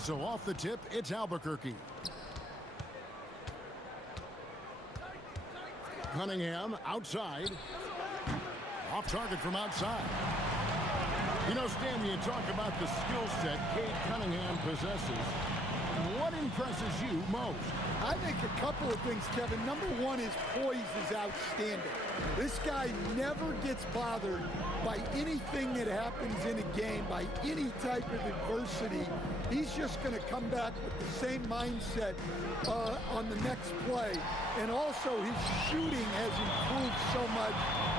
so off the tip, it's Albuquerque. Cunningham outside. Off target from outside. You know, Stan, you talk about the skill set Cade Cunningham possesses. What impresses you most? I think a couple of things, Kevin. Number one, his poise is outstanding. This guy never gets bothered by anything that happens in a game, by any type of adversity. He's just going to come back with the same mindset on the next play. And also, his shooting has improved so much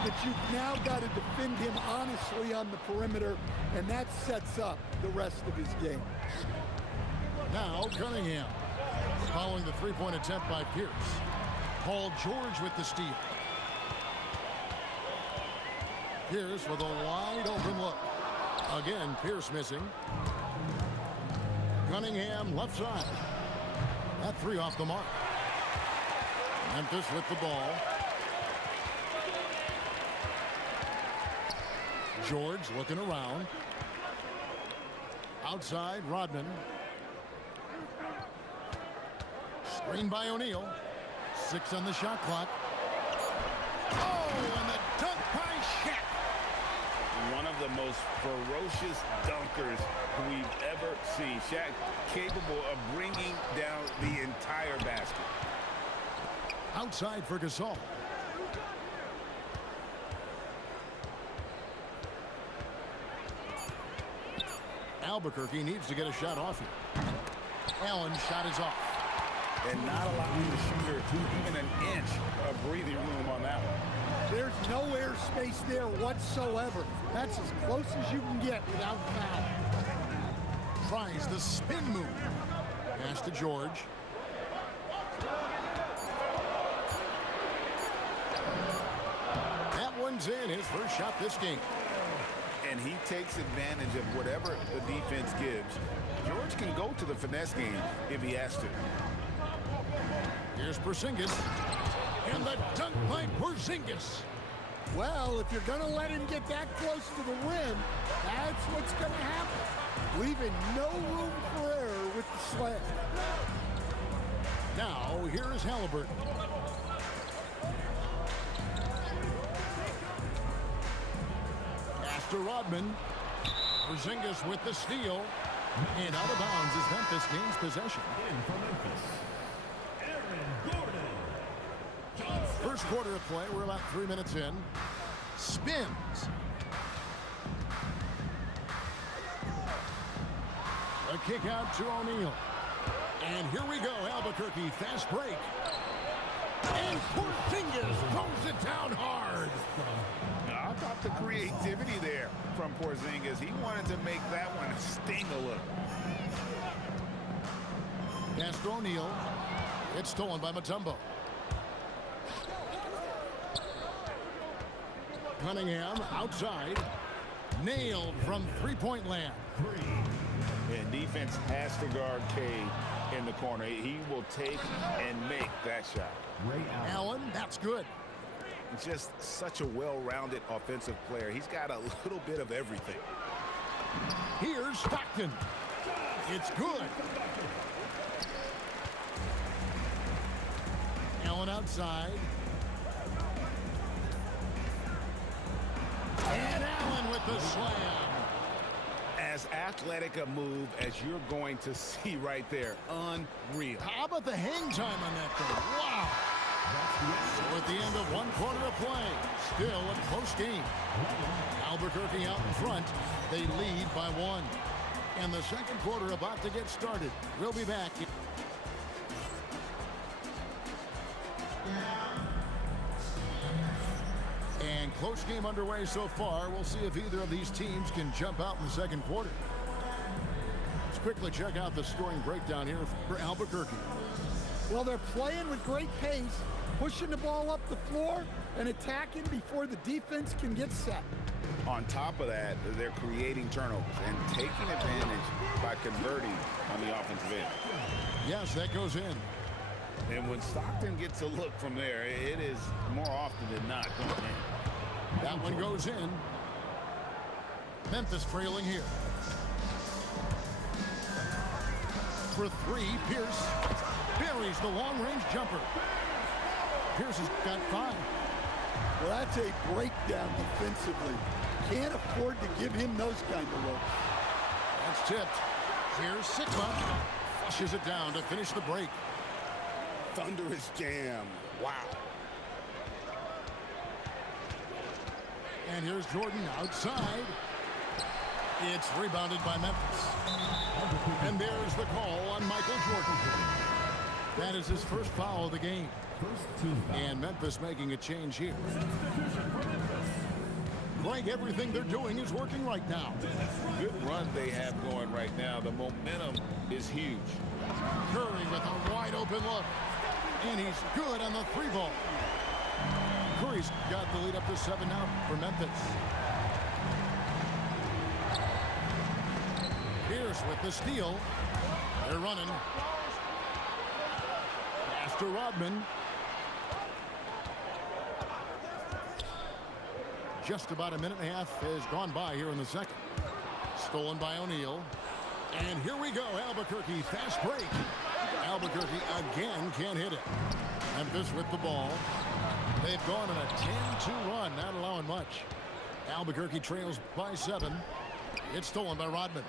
that you've now got to defend him honestly on the perimeter, and that sets up the rest of his game. Now Cunningham, following the three-point attempt by Pierce. Paul George with the steal. Pierce with a wide open look. Again, Pierce missing. Cunningham left side. That three off the mark. Memphis with the ball. George looking around. Outside, Rodman. Screen by O'Neal. 6 on the shot clock. Oh, and the dunk by Shaq. One of the most ferocious dunkers we've ever seen. Shaq capable of bringing down the entire basket. Outside for Gasol. Albuquerque needs to get a shot off here. Allen's shot is off. And not allowing the shooter even an inch of breathing room on that one. There's no air space there whatsoever. That's as close as you can get without foul. Tries the spin move. Pass to George. That one's in, his first shot this game. And he takes advantage of whatever the defense gives. George can go to the finesse game if he has to. Here's Porzingis. And the dunk by Porzingis. Well, if you're going to let him get that close to the rim, that's what's going to happen. Leaving no room for error with the slam. Now, here is Halliburton. Pass to Rodman. Porzingis with the steal. And out of bounds as Memphis gains possession. First quarter of play, we're about 3 minutes in. Spins. A kick out to O'Neal. And here we go, Albuquerque, fast break. And Porzingis throws it down hard. How about the creativity there from Porzingis? He wanted to make that one sting a little. Pass to O'Neal. It's stolen by Mutombo. Cunningham outside. Nailed from three-point land. And defense has to guard Cade in the corner. He will take and make that shot. Allen, that's good. Just such a well-rounded offensive player. He's got a little bit of everything. Here's Stockton. It's good. Allen outside. And Allen with the slam. As athletic a move as you're going to see right there. Unreal. How about the hang time on that thing? Wow. So at the end of one quarter of play, still a close game. Albuquerque out in front. They lead by 1. And the second quarter about to get started. We'll be back. And close game underway so far. We'll see if either of these teams can jump out in the second quarter. Let's quickly check out the scoring breakdown here for Albuquerque. Well, they're playing with great pace, pushing the ball up the floor and attacking before the defense can get set. On top of that, they're creating turnovers and taking advantage by converting on the offensive end. Yes, that goes in. And when Stockton gets a look from there, it is more often than not going in. That one goes in. Memphis trailing here. for three. Pierce buries the long-range jumper. Pierce has got 5. Well, that's a breakdown defensively. Can't afford to give him those kind of looks. That's tipped. Here's Sigma. Flushes it down to finish the break. Thunderous jam. Wow. And here's Jordan outside. It's rebounded by Memphis. And there's the call on Michael Jordan. That is his first foul of the game. And Memphis making a change here. Greg, everything they're doing is working right now. Good run they have going right now. The momentum is huge. Curry with a wide open look. And he's good on the 3-ball. Curry's got the lead up to 7 now for Memphis. Pierce with the steal. They're running. Pass to Rodman. Just about a minute and a half has gone by here in the second. Stolen by O'Neal. And here we go. Albuquerque fast break. Albuquerque again can't hit it. Memphis with the ball. They've gone on a 10-2 run, not allowing much. Albuquerque trails by 7. It's stolen by Rodman.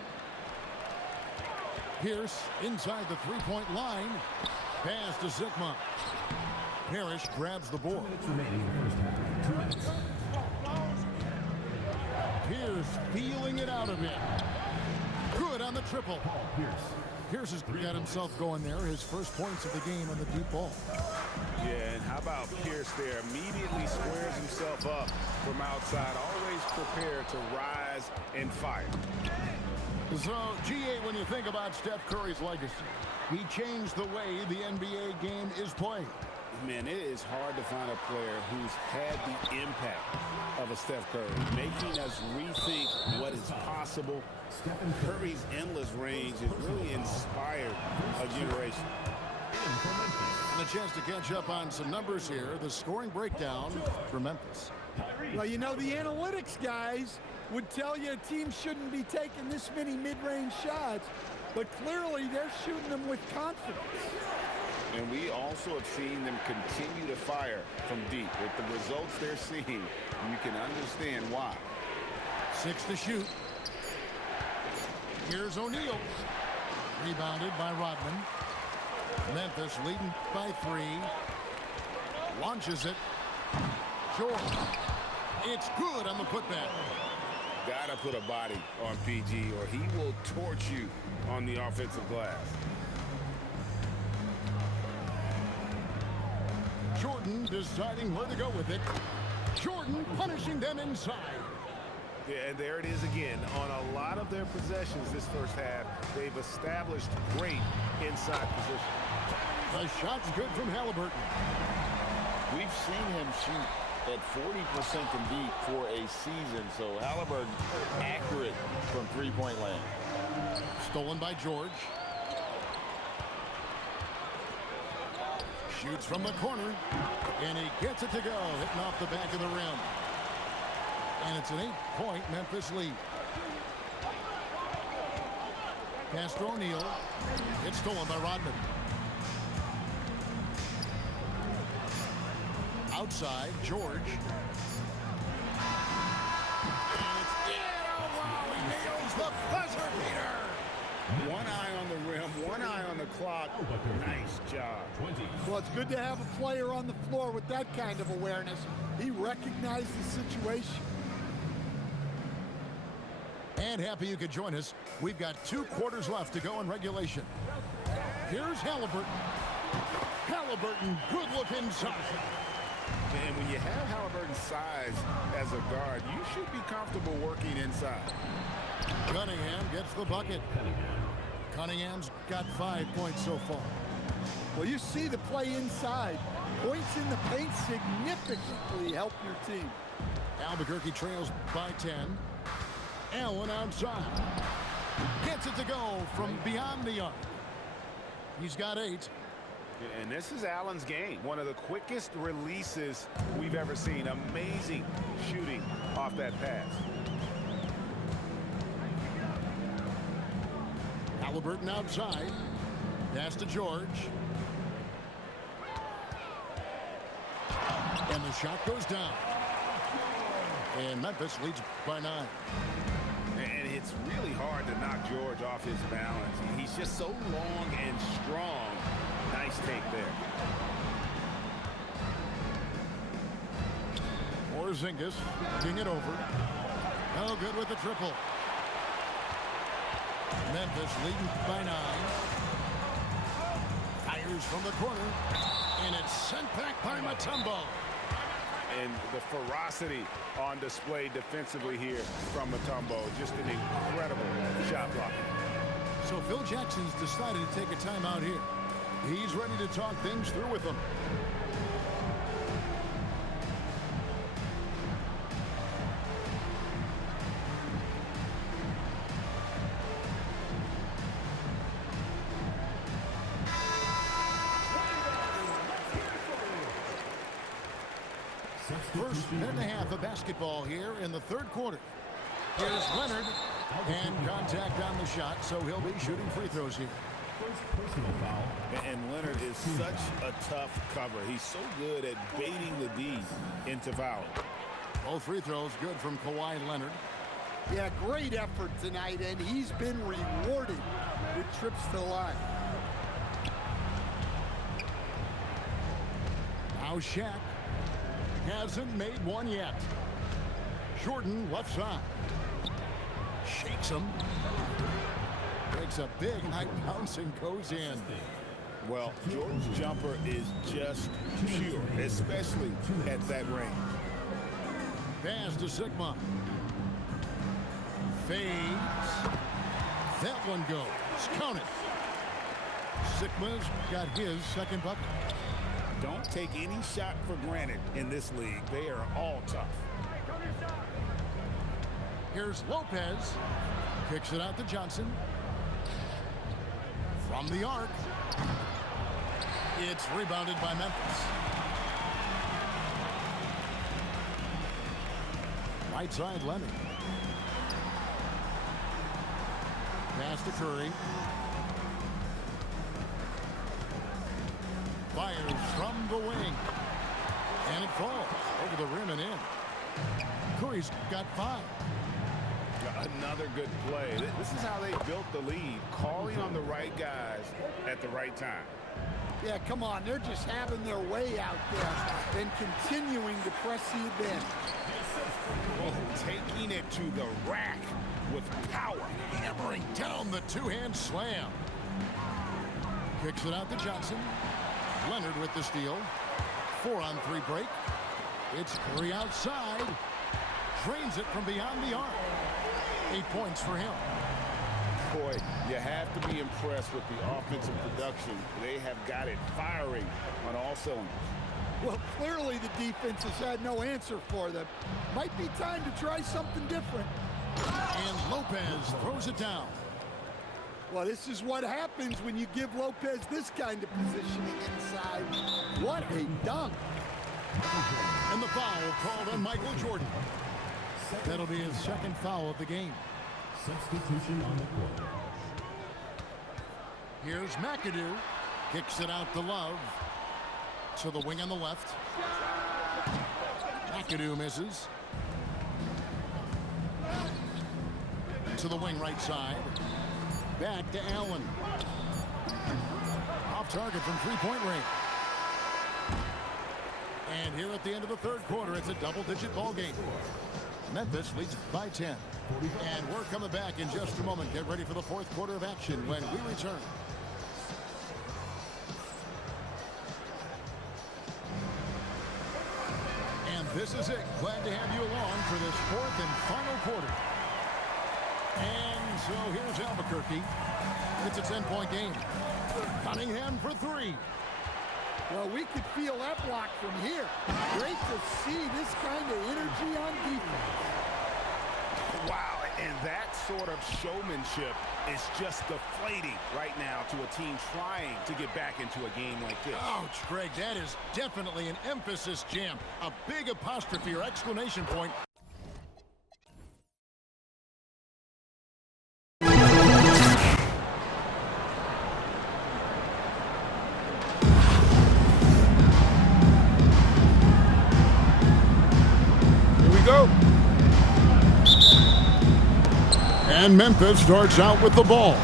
Pierce inside the 3-point line. Pass to Sigma. Parrish grabs the board. Pierce feeling it out of him. Good on the triple. Pierce has got himself going there. His first points of the game on the deep ball. Yeah, and how about Pierce there? Immediately squares himself up from outside. Always prepared to rise and fire. So, GA, when you think about Steph Curry's legacy, he changed the way the NBA game is played. Man, it is hard to find a player who's had the impact of a Steph Curry, making us rethink what is possible. Curry's endless range has really inspired a generation. And a chance to catch up on some numbers here. The scoring breakdown for Memphis. Well, you know, the analytics guys would tell you a team shouldn't be taking this many mid-range shots, but clearly they're shooting them with confidence. And we also have seen them continue to fire from deep. With the results they're seeing, you can understand why. 6 to shoot. Here's O'Neal. Rebounded by Rodman. Memphis leading by 3. Launches it. Short. It's good on the putback. Gotta put a body on PG or he will torch you on the offensive glass. Jordan deciding where to go with it. Jordan punishing them inside. Yeah, and there it is again. On a lot of their possessions this first half, they've established great inside position. The shot's good from Halliburton. We've seen him shoot at 40% from deep for a season, so Halliburton accurate from three-point land. Stolen by George. Shoots from the corner, and he gets it to go, hitting off the back of the rim. And it's an 8-point Memphis lead. Pass to O'Neal. It's stolen by Rodman. Outside, George. And it's in. Oh, wow, he nails the buzzer beater. One eye on the rim, one eye on the clock. Nice job. Well, it's good to have a player on the floor with that kind of awareness. He recognized the situation. And happy you could join us. We've got 2 quarters left to go in regulation. Here's Halliburton. Halliburton, good look inside. And when you have Halliburton's size as a guard, you should be comfortable working inside. Cunningham gets the bucket. Cunningham's got 5 points so far. Well, you see the play inside. Points in the paint significantly help your team. Albuquerque trails by 10. Allen outside. Gets it to go from beyond the arc. He's got 8. And this is Allen's game. One of the quickest releases we've ever seen. Amazing shooting off that pass. Halliburton outside. Pass to George. And the shot goes down. And Memphis leads by 9. And it's really hard to knock George off his balance. He's just so long and strong. Nice take there. Porzingis getting it over. No good with the triple. Memphis leading by 9. Fires from the corner. And it's sent back by Mutombo. And the ferocity on display defensively here from Mutombo. Just an incredible shot block. So Phil Jackson's decided to take a timeout here. He's ready to talk things through with them. First minute and a half of basketball here in the third quarter. Here's Leonard, and contact on the shot, so he'll be shooting free throws here. Personal foul. And Leonard is such a tough cover. He's so good at baiting the D into fouling. Both free throws good from Kawhi Leonard. Yeah, great effort tonight, and he's been rewarded with trips to the line. Now Shaq hasn't made one yet. Jordan left side. Shakes him. Takes a big high bounce and goes in. Well, Jordan's jumper is just pure, especially at that range. Pass to Sigma. Fades. That one goes. Count it. Sigma's got his second bucket. Don't take any shot for granted in this league. They are all tough. Here's Lopez. Kicks it out to Johnson. From the arc. It's rebounded by Memphis. Right side, Leonard. Pass to Curry. Fires from the wing. And it falls over the rim and in. Curry's got 5. Another good play. This is how they built the lead, calling on the right guys at the right time. Yeah, come on. They're just having their way out there and continuing to press the advantage. Oh, taking it to the rack with power. Hammering down the two-hand slam. Kicks it out to Johnson. Leonard with the steal. 4-on-3 break. It's Curry outside. Drains it from beyond the arc. 8 points for him. Boy, you have to be impressed with the offensive production. They have got it firing on all cylinders. Well, clearly the defense has had no answer for them. Might be time to try something different. And Lopez throws it down. Well, this is what happens when you give Lopez this kind of positioning inside. What a dunk. And the foul called on Michael Jordan. That'll be his second foul of the game. Substitution on the court. Here's McAdoo. Kicks it out to Love. To the wing on the left. McAdoo misses. To the wing right side. Back to Allen. Off target from three-point range. And here at the end of the third quarter, it's a double-digit ball game. Memphis leads by 10. And we're coming back in just a moment. Get ready for the fourth quarter of action when we return. And this is it. Glad to have you along for this fourth and final quarter. And so here's Albuquerque. It's a 10-point game. Cunningham for 3. Well, we could feel that block from here. Great to see this kind of energy on defense. Wow, and that sort of showmanship is just deflating right now to a team trying to get back into a game like this. Ouch, Greg, that is definitely an emphasis jam. A big apostrophe or exclamation point. And Memphis starts out with the ball.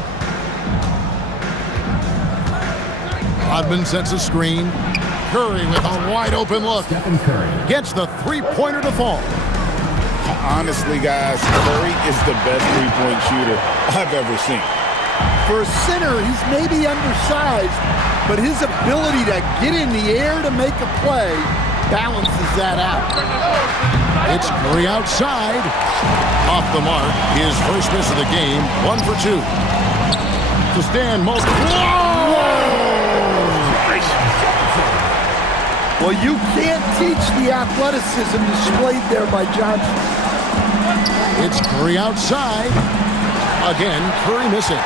Rodman sets a screen. Curry with a wide open look. Stephen Curry. Gets the three-pointer to fall. Honestly, guys, Curry is the best three-point shooter I've ever seen. For a center, he's maybe undersized, but his ability to get in the air to make a play balances that out. It's Curry outside. Off the mark. His first miss of the game. 1 for 2. To stand most. Well, you can't teach the athleticism displayed there by Johnson. It's Curry outside. Again, Curry missing.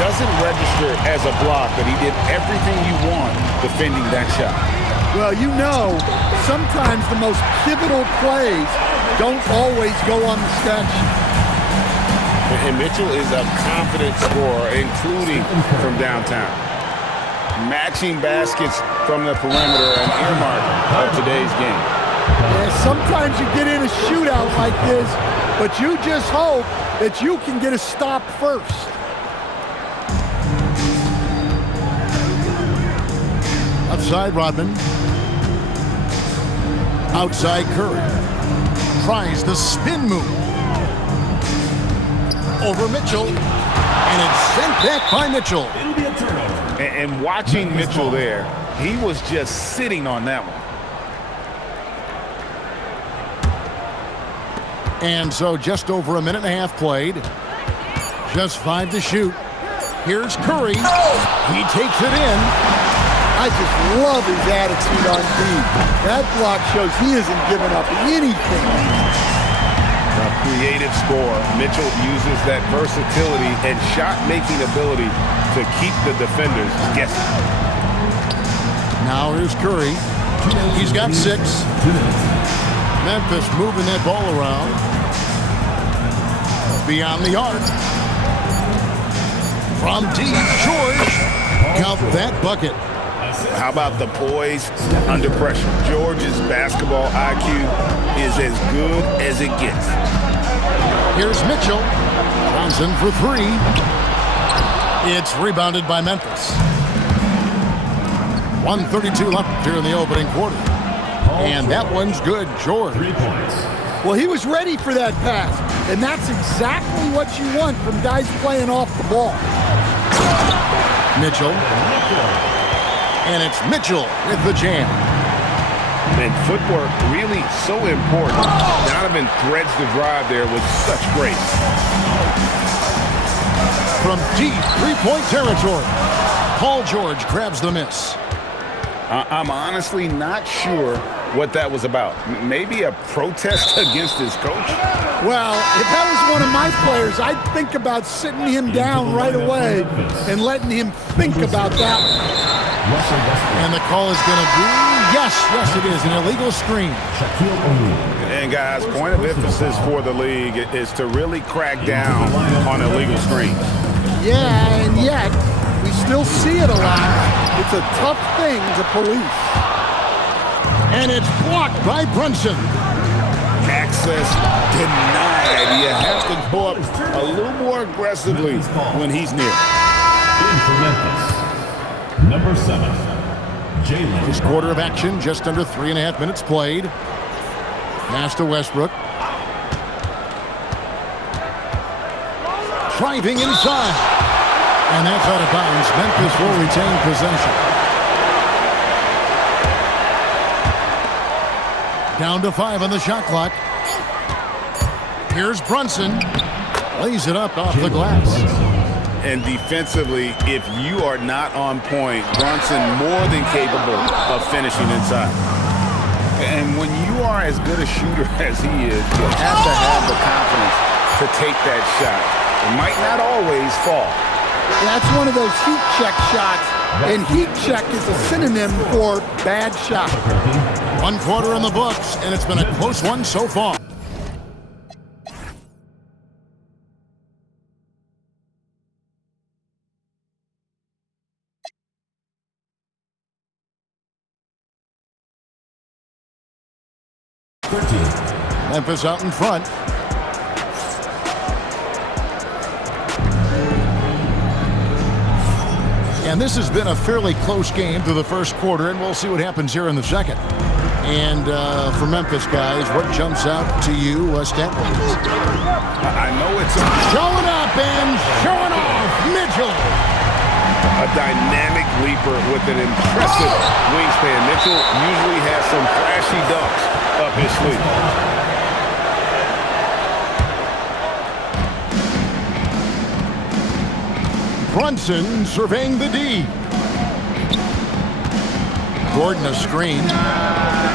Doesn't register as a block, but he did everything you want defending that shot. Well, you know, sometimes the most pivotal plays don't always go on the stat sheet. And Mitchell is a confident scorer, including from downtown. Matching baskets from the perimeter, an earmark of today's game. Yeah, sometimes you get in a shootout like this, but you just hope that you can get a stop first. Outside Rodman. Outside Curry. Tries the spin move. Over Mitchell. And it's sent back by Mitchell. It'll be a turnover. And watching Mitchell there, he was just sitting on that one. And so just over a minute and a half played. Just 5 to shoot. Here's Curry. He takes it in. I just love his attitude on D. That block shows he isn't giving up anything. A creative scorer. Mitchell uses that versatility and shot-making ability to keep the defenders guessing. Now here's Curry. He's got 6. Memphis moving that ball around. Beyond the arc. From deep, George. Count that bucket. How about the poise under pressure? George's basketball IQ is as good as it gets. Here's Mitchell. Johnson for 3. It's rebounded by Memphis. 1:32 left here in the opening quarter. And that one's good, George. 3 points. Well, he was ready for that pass, and that's exactly what you want from guys playing off the ball. Mitchell. And it's Mitchell with the jam. And footwork really so important. Donovan threads the drive there with such grace. From deep three-point territory, Paul George grabs the miss. I'm honestly not sure what that was about. Maybe a protest against his coach? Well, if that was one of my players, I'd think about sitting him down right away and letting him think about that one. And the call is going to be, yes, it is, an illegal screen. And guys, point of emphasis for the league is to really crack down on illegal screens. Yeah, and yet, we still see it a lot. It's a tough thing to police. And it's blocked by Brunson. Access denied. You have to go up a little more aggressively when he's near. In for Memphis, number 7, Jalen. First quarter of action, just under 3.5 minutes played. Pass to Westbrook. Driving inside. And that's out of bounds. Memphis will retain possession. Down to 5 on the shot clock. Here's Brunson. Lays it up off the glass. And defensively, if you are not on point, Brunson more than capable of finishing inside. And when you are as good a shooter as he is, you have to have the confidence to take that shot. It might not always fall. That's one of those heat check shots, and heat check is a synonym for bad shot. 1 quarter in the books, and it's been a close one so far. Memphis out in front. And this has been a fairly close game through the first quarter, and we'll see what happens here in the second. And for Memphis, guys, what jumps out to you stat-wise? I know it's showing up and showing off, Mitchell. A dynamic leaper with an impressive wingspan. Mitchell usually has some flashy dunks up his sleeve. Brunson surveying the D. Gordon a screen.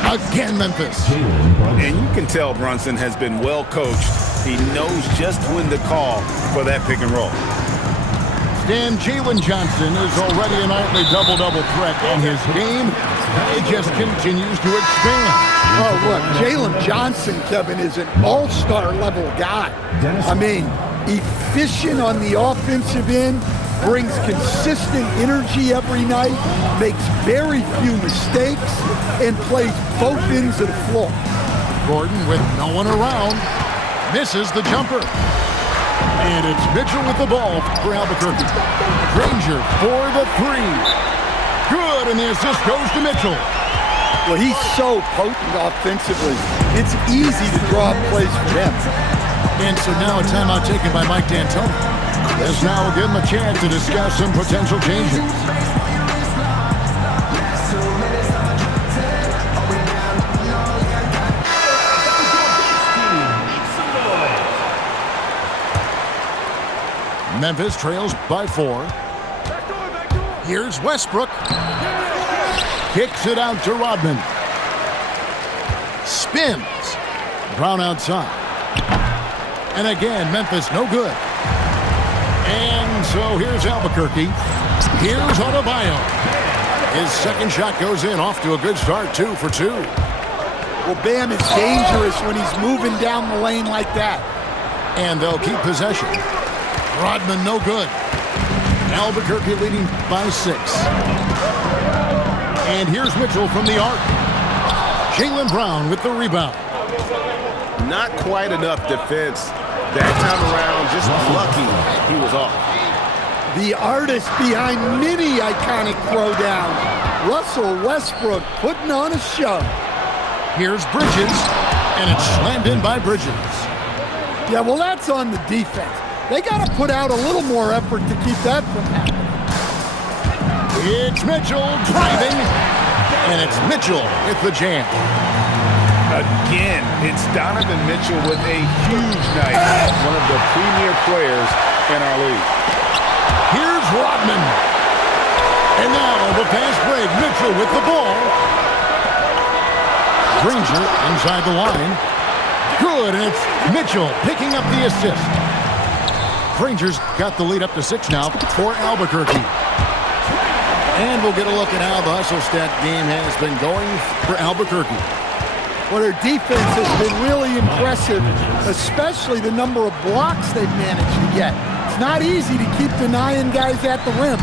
Again, Memphis. And you can tell Brunson has been well coached. He knows just when to call for that pick and roll. And Jalen Johnson is already a nightly double-double threat, and his game, it just continues to expand. Oh, look, Jalen Johnson, Kevin, is an all-star level guy. I mean, efficient on the offensive end, brings consistent energy every night, makes very few mistakes, and plays both ends of the floor. Gordon, with no one around, misses the jumper. And it's Mitchell with the ball for Albuquerque. Granger for the three. Good, and the assist goes to Mitchell. Well, he's so potent offensively. It's easy to draw plays for him. And so now a timeout taken by Mike D'Antoni. As now we'll give him a chance to discuss some potential changes. Memphis trails by 4. Here's Westbrook. Kicks it out to Rodman. Spins. Brown outside. And again, Memphis no good. And so here's Albuquerque. Here's Adebayo. His second shot goes in, off to a good start, 2 for 2. Well, Bam is dangerous when he's moving down the lane like that. And they'll keep possession. Rodman no good. Albuquerque leading by 6. And here's Mitchell from the arc. Jaylen Brown with the rebound. Not quite enough defense that time around. Just lucky he was off. The artist behind many iconic throwdowns, Russell Westbrook, putting on a show. Here's Bridges, and it's slammed in by Bridges. Yeah, well, that's on the defense. They got to put out a little more effort to keep that from happening. It's Mitchell driving, and it's Mitchell with the jam. Again, it's Donovan Mitchell with a huge night. One of the premier players in our league. Here's Rodman. And now the fast break. Mitchell with the ball. Granger inside the line. Good, and it's Mitchell picking up the assist. Granger's got the lead up to 6 now for Albuquerque. And we'll get a look at how the hustle stat game has been going for Albuquerque. Well, their defense has been really impressive, especially the number of blocks they've managed to get. It's not easy to keep denying guys at the rim.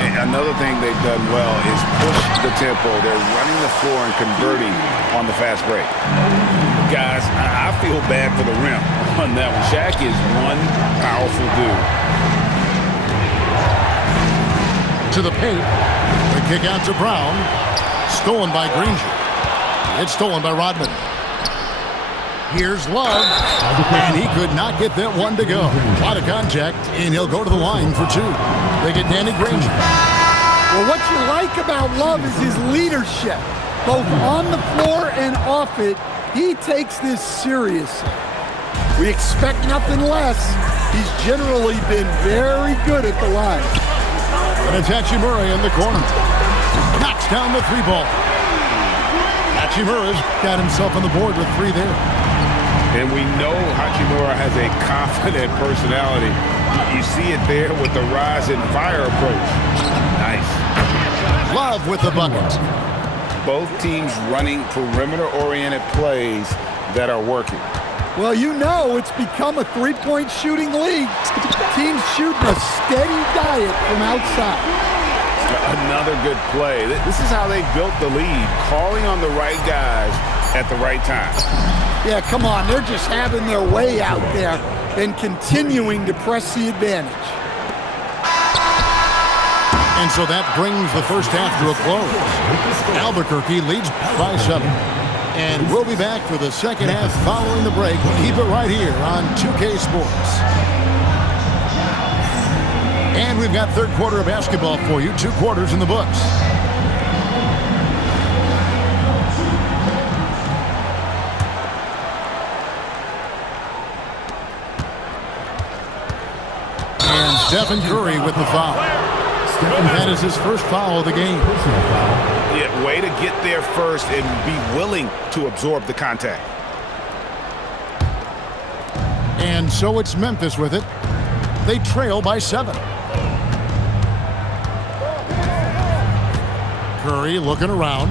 And another thing they've done well is push the tempo. They're running the floor and converting on the fast break. Guys, I feel bad for the rim on that one. Shaq is one powerful dude. To the paint. The kick out to Brown. Stolen by Granger. It's stolen by Rodman. Here's Love. And he could not get that one to go. A lot of contact, and he'll go to the line for 2. They get Danny Granger. Well, what you like about Love is his leadership. Both on the floor and off it, he takes this seriously. We expect nothing less. He's generally been very good at the line. And it's Hachimura in the corner. Knocks down the 3-ball. Hachimura's got himself on the board with 3 there. And we know Hachimura has a confident personality. You see it there with the rise and fire approach. Nice. Love with the bucket. Both teams running perimeter-oriented plays that are working. Well, you know it's become a three-point shooting league. Teams shooting a steady diet from outside. Another good play. This is how they built the lead, calling on the right guys at the right time. Yeah, come on. They're just having their way out there and continuing to press the advantage. And so that brings the first half to a close. Albuquerque leads by 7. And we'll be back for the second half following the break. Keep it right here on 2K Sports. And we've got third quarter of basketball for you. 2 quarters in the books. And Stephen Curry with the foul. That is his first foul of the game. Yeah, way to get there first and be willing to absorb the contact. And so it's Memphis with it. They trail by 7. Curry looking around.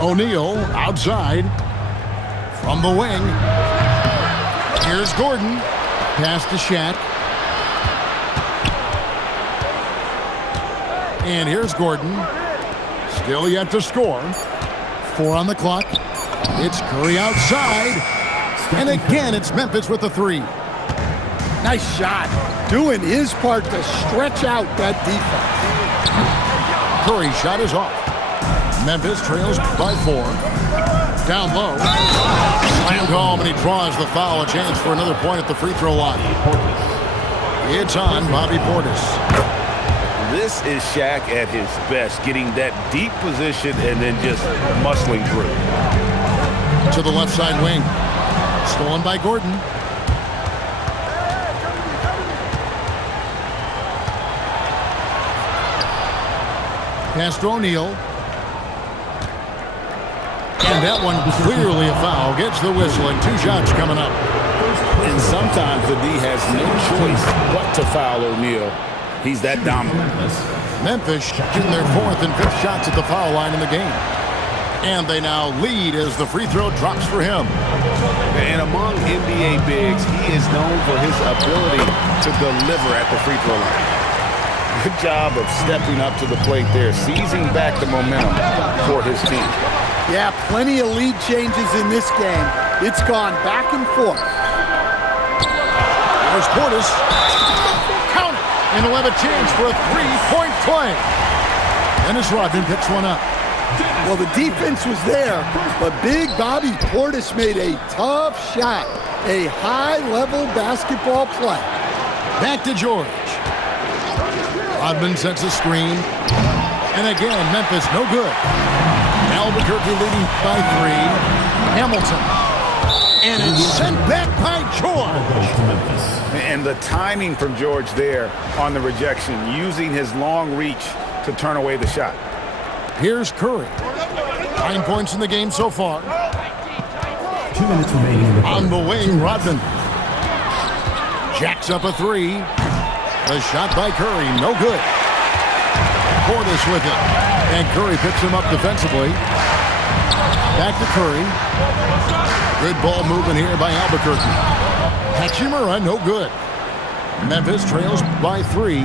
O'Neal outside from the wing. Here's Gordon. Pass to Shaq. And here's Gordon. Still yet to score. 4 on the clock. It's Curry outside. And again, it's Memphis with the 3. Nice shot. Doing his part to stretch out that defense. Curry shot is off. Memphis trails by 4. Down low. Slammed home, and he draws the foul. A chance for another point at the free throw line. It's on Bobby Portis. This is Shaq at his best, getting that deep position and then just muscling through. To the left side wing. Stolen by Gordon. Pass to O'Neal. And that one clearly a foul. Gets the whistle, and 2 shots coming up. And sometimes the D has no choice but to foul O'Neal. He's that dominant. Memphis shooting their 4th and 5th shots at the foul line in the game. And they now lead as the free throw drops for him. And among NBA bigs, he is known for his ability to deliver at the free throw line. Good job of stepping up to the plate there, seizing back the momentum for his team. Yeah, plenty of lead changes in this game. It's gone back and forth. There's Portis. Count it. And he'll have a chance for a 3-point play. Dennis Rodman picks one up. Well, the defense was there, but big Bobby Portis made a tough shot. A high-level basketball play. Back to George. Rodman sets a screen. And again, Memphis no good. Albuquerque leading by 3. Hamilton. And it's sent back by George. And the timing from George there on the rejection, using his long reach to turn away the shot. Here's Curry. 9 points in the game so far. 2 minutes remaining. On the wing, Rodman. Jacks up a 3. The shot by Curry, no good. Portis with it. And Curry picks him up defensively. Back to Curry. Good ball movement here by Albuquerque. Hachimura, no good. Memphis trails by 3.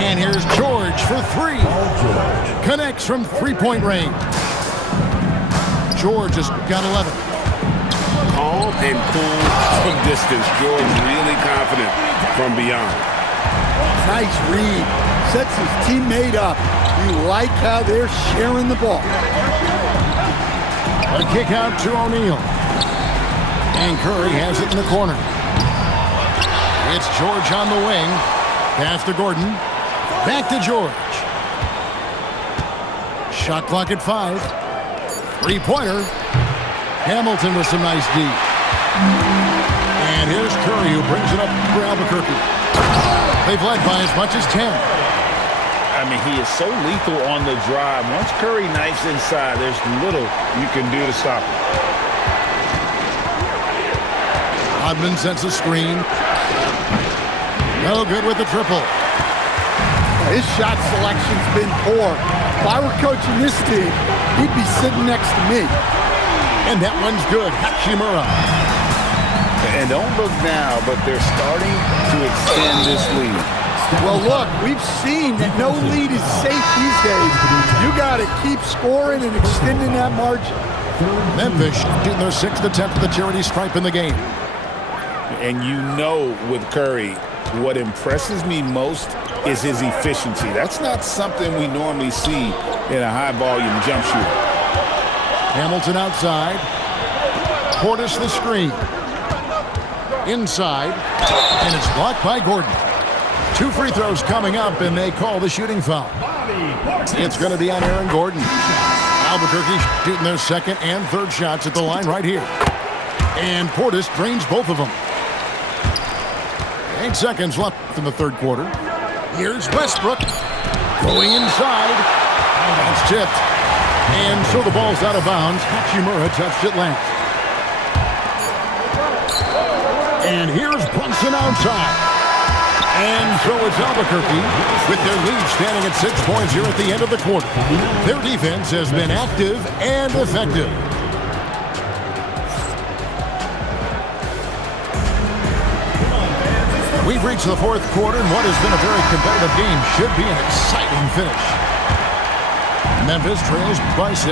And here's George for 3. Connects from 3-point range. George has got 11. Calm and cool from distance. George really confident from beyond. Nice read. Sets his teammate up. You like how they're sharing the ball. A kick out to O'Neal. And Curry has it in the corner. It's George on the wing. Pass to Gordon. Back to George. Shot clock at 5. 3-pointer. Hamilton with some nice D. And here's Curry, who brings it up for Albuquerque. They've led by as much as 10. I mean, he is so lethal on the drive. Once Curry knifes inside, there's little you can do to stop him. Rodman sends a screen. No good with the triple. His shot selection's been poor. If I were coaching this team, he'd be sitting next to me. And that one's good. Hachimura. And don't look now, but they're starting to extend this lead. Well, look, we've seen that no lead is safe these days. You got to keep scoring and extending that margin. Memphis shooting their 6th attempt at the charity stripe in the game. And you know with Curry, What impresses me most is his efficiency. That's not something we normally see in a high-volume jump shooter. Hamilton outside. Portis the screen. Inside. And it's blocked by Gordon. 2 free throws coming up, and they call the shooting foul. It's going to be on Aaron Gordon. Albuquerque shooting their second and third shots at the line right here. And Portis drains both of them. 8 seconds left in the third quarter. Here's Westbrook going inside. That's tipped. And so the ball's out of bounds. Hachimura touched it last. And here's Brunson outside. And so it's Albuquerque with their lead standing at 6 points here at the end of the quarter. Their defense has been active and effective. We've reached the fourth quarter, and what has been a very competitive game should be an exciting finish. Memphis trails by 6.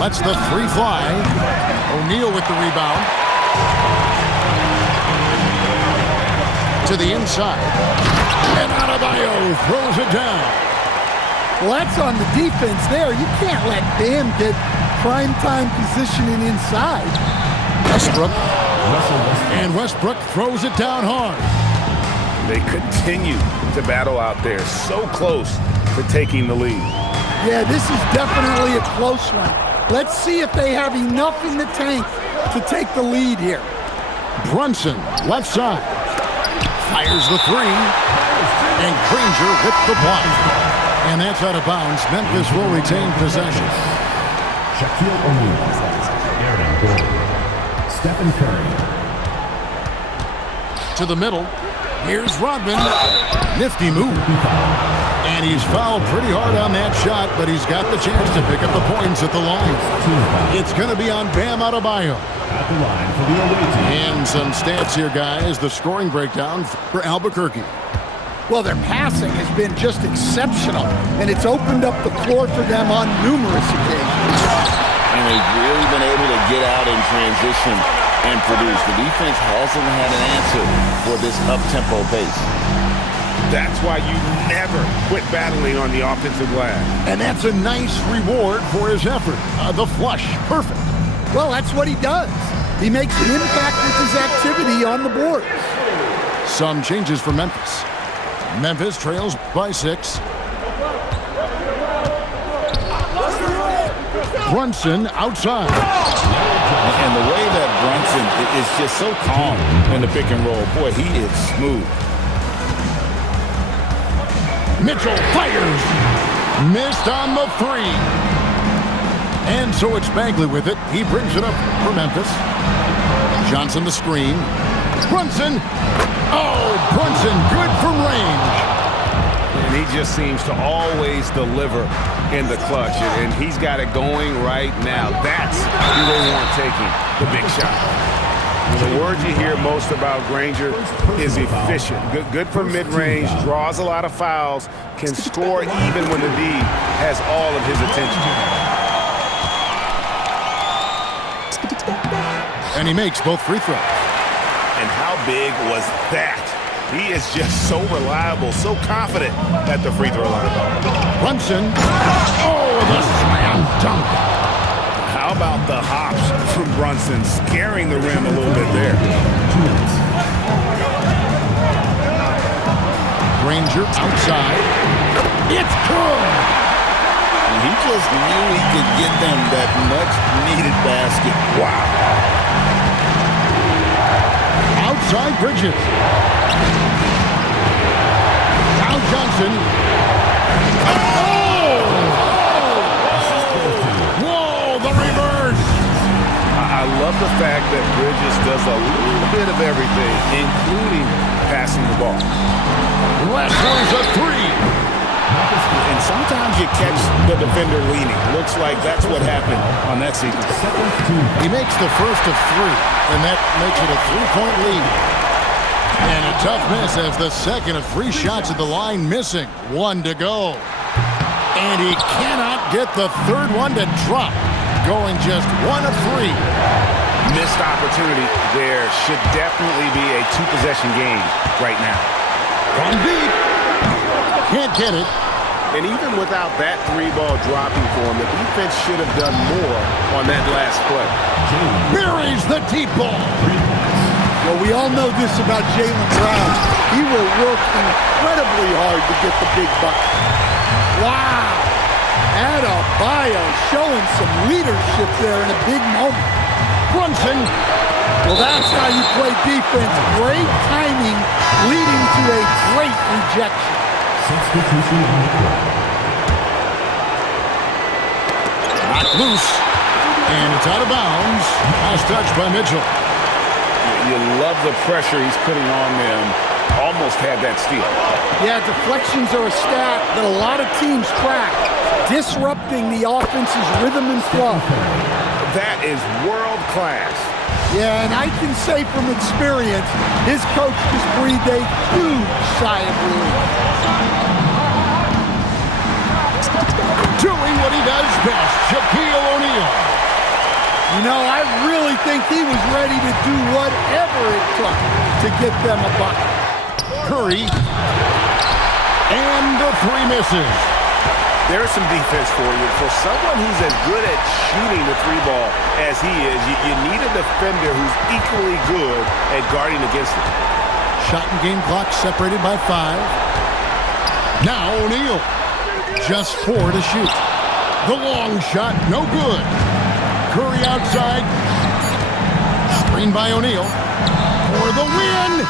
Lets the three fly. O'Neal with the rebound. To the inside. And Adebayo throws it down. Well, that's on the defense there. You can't let Bam get primetime positioning inside. Westbrook. And Westbrook throws it down hard. They continue to battle out there, so close to taking the lead. Yeah, this is definitely a close one. Let's see if they have enough in the tank to take the lead here. Brunson, left side. Fires the three. And Granger with the block. And that's out of bounds. Memphis will retain possession. Shaquille O'Neal, Aaron Gordon, Stephen Curry. To the middle. Here's Rodman. Nifty move. And he's fouled pretty hard on that shot, but he's got the chance to pick up the points at the line. It's going to be on Bam Adebayo. At the line for the away team. And some stats here, guys. The scoring breakdown for Albuquerque. Well, their passing has been just exceptional, and it's opened up the floor for them on numerous occasions. And they've really been able to get out in transition and produce. The defense hasn't had an answer for this up-tempo pace. That's why you never quit battling on the offensive glass. And that's a nice reward for his effort. The flush, perfect. Well, that's what he does. He makes an impact with his activity on the board. Some changes for Memphis. Memphis trails by 6. Brunson outside. And the way that Brunson is just so calm in the pick and roll, boy, he is smooth. Mitchell fires. Missed on the 3. And so it's Bagley with it. He brings it up for Memphis. Johnson the screen. Brunson. Oh, Brunson good from range. And he just seems to always deliver in the clutch. And he's got it going right now. That's who they want taking the big shot. The word you hear most about Granger is efficient. Good from mid-range, draws a lot of fouls, can score even when the D has all of his attention. And he makes both free throws. And how big was that? He is just so reliable, so confident at the free throw line. Brunson. Oh, the slam dunk. How about the hops from Brunson, scaring the rim a little bit there. Granger outside. It's good. And he just knew he could get them that much-needed basket. Wow. Outside Bridges. Now Johnson. Oh! Whoa, the reverse. I love the fact that Bridges does a little bit of everything, including passing the ball. Leslie's a 3. And sometimes you catch the defender leaning. Looks like that's what happened on that sequence. He makes the first of 3, and that makes it a 3-point lead. And a tough miss as the second of 3 shots at the line missing. 1 to go. And he cannot get the third one to drop. Going just 1 of 3. Missed opportunity there. Should definitely be a two-possession game right now. From deep. Can't get it. And even without that three-ball dropping for him, the defense should have done more on that last play. Buries the deep ball. Well, we all know this about Jaylen Brown. He will work incredibly hard to get the big bucket. Wow. Adebayo showing some leadership there in a big moment. Brunson. Well, that's how you play defense. Great timing leading to a great rejection. Substitution on the court. Knocked loose. And it's out of bounds. Last touch by Mitchell. You love the pressure he's putting on them. Almost had that steal. Yeah, deflections are a stat that a lot of teams track, disrupting the offense's rhythm and flow. That is world class. Yeah, and I can say from experience, his coach just breathed a huge sigh of relief. Doing what he does best, Shaquille O'Neal. You know, I really think he was ready to do whatever it took to get them a bucket. Curry. And the three misses. There's some defense for you. For someone who's as good at shooting the three ball as he is, you need a defender who's equally good at guarding against it. Shot and game clock separated by 5. Now O'Neal. Just 4 to shoot. The long shot, no good. Curry outside. Screen by O'Neal. For the win!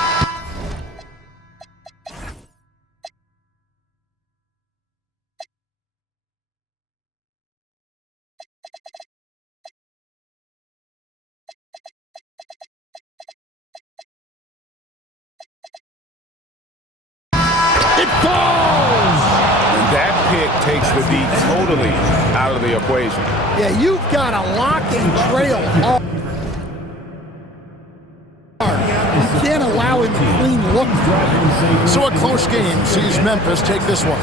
It falls! And that pick takes the D totally out of the equation. Yeah, you've got a lock and trail hard. You can't allow him a clean look. So a close game sees Memphis take this one.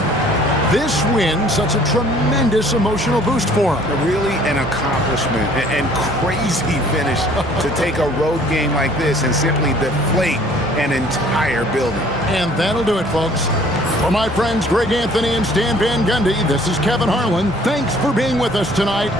This win, such a tremendous emotional boost for him. Really an accomplishment and crazy finish to take a road game like this and simply deflate an entire building. And that'll do it, folks. For my friends Greg Anthony and Stan Van Gundy, this is Kevin Harlan. Thanks for being with us tonight.